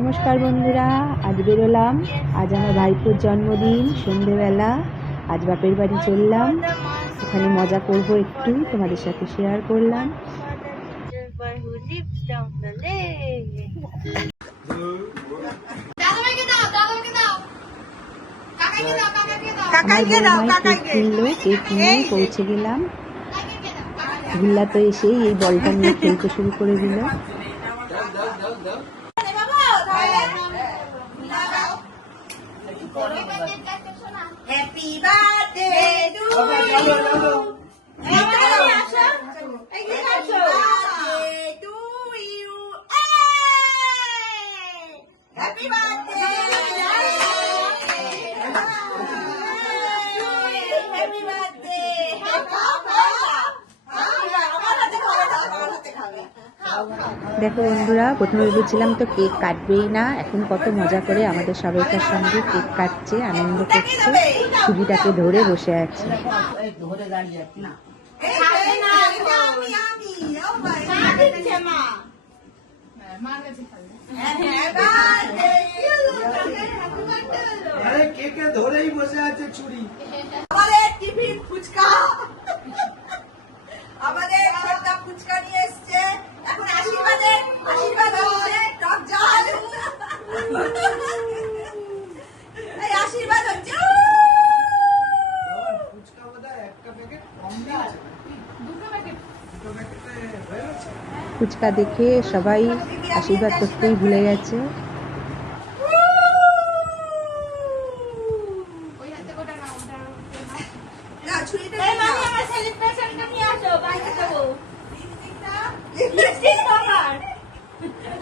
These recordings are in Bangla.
নমস্কার বন্ধুরা, আজ বেরোলাম। আজ আমার ভাইপোর জন্মদিন। সন্ধেবেলা আজ বাপের বাড়ি চললাম, ওখানে মজা করব, একটু তোমাদের সাথে শেয়ার করলাম। কেক কিনলো, কেক নিয়ে পৌঁছে গেলাম। ভুল্লা তো এসেই এই বলটা নিয়ে খেলতে শুরু করে দিল। Happy birthday to you. Happy birthday. Happy birthday. দেখো বন্ধুরা, প্রথমে ভেবেছিলাম তো কেক কাটবেই না, এখন কত মজা করে আমাদের সবাইকার সঙ্গে কেক কাটছে, আনন্দ করছে, ছুরিটাকে ধরে বসে আছে। ধরেই বসে আছে ছুরি। আমাদের টিফিন ফুচকা, আমাদের ছোট্টা ফুচকা নিয়ে এসছে। এখন আশীর্বাদ হচ্ছে টক জল, এই আশীর্বাদ হচ্ছে। ফুচকা বোধহয় একটা প্যাকেট কম দিয়েছে, দুটো প্যাকেট হয়ে গেছে। ফুচকা দেখে সবাই আশীর্বাদ করতেই ভুলে গেছে।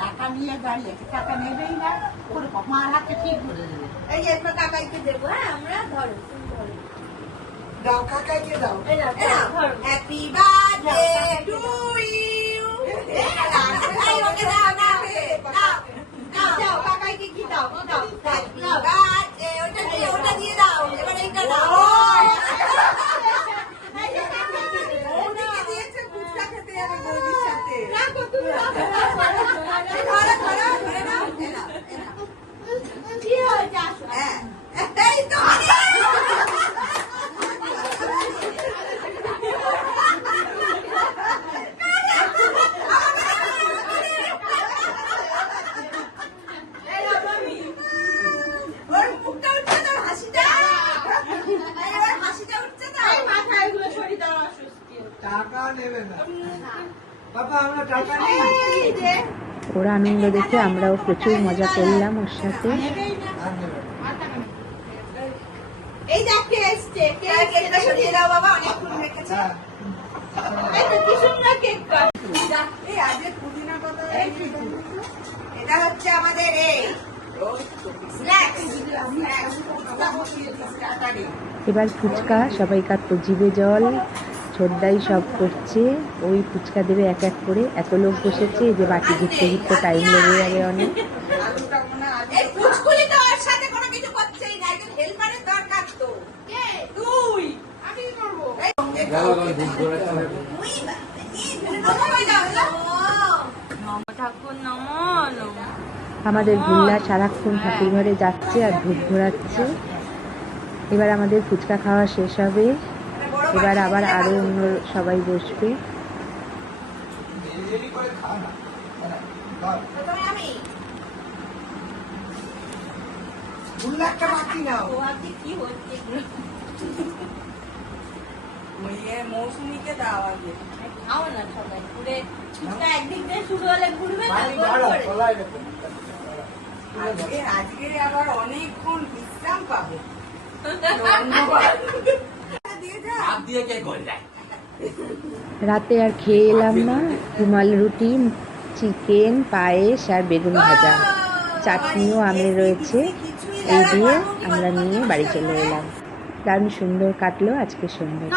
টাকা নিয়ে দাঁড়িয়ে টাকা নেবেই না, ওর মার হাতে ঠিক ধরে দেবে। এই যে একটা কাকাইকে দেবো। হ্যাঁ, আমরা ধরো দাও, কাকাইকে দাও। Happy birthday to you. Okay দাও, দাও কাকাইকে কি দাও, দাও হ্যাপি বার্থডে। ওটা দিয়ে দাও, এবার এইটা দাও। দিয়েছে ফুচকা খেতে যাবে বৌদির সাথে। টাকা নেবে না বাবা, আমরা টাকা নেই। ওরা আনন্দ দেখে আমরাও প্রচুর মজা করলাম ওর সাথে। এই দেখে এসছে, কেকটা সরিয়ে দাও বাবা, অনেকক্ষণ রেখেছে। এই তো কি সুন্দর কেকটা। এই আজকে পুদিনা পাতা, এটা হচ্ছে আমাদের এই স্ন্যাক্স। এবার ফুচকা সবাই কাটতো, জিভে জল, ছোটদাই সব করছে। ওই ফুচকা দেবে এক এক করে, এত লোক বসেছে যে বাটি ঘুরতে ঘুরতে টাইম লেগে যাবে অনেক। এই ফুচকুলি তো ওর সাথে কোনো কিছু করছেই না, একজন হেল্পারের দরকার তো। কে? তুই। আমি কি করব? আমাদের ভুল্লা সারাক্ষণ ঠাকুর ঘরে যাচ্ছে আর ধূপ ঘোরাচ্ছে। এবার আমাদের ফুচকা খাওয়া শেষ হবে, এবার আবার আরো অন্য সবাই বসবে। মৌসুমীকে দাও আগে, খাও না সবাই ঘুরে। একদিক দিয়ে শুরু হলে ঘুরবে। আজকে আবার অনেকক্ষণ বিশ্রাম পাবে। রাতে আর খেয়ে এলাম না, রুমাল রুটি, চিকেন, পায়েস আর বেগুন ভাজা, চাটনিও আমের রয়েছে, এই দিয়ে আমরা নিয়ে বাড়ি চলে এলাম। দারুণ সুন্দর কাটলো আজকে সন্ধ্যা।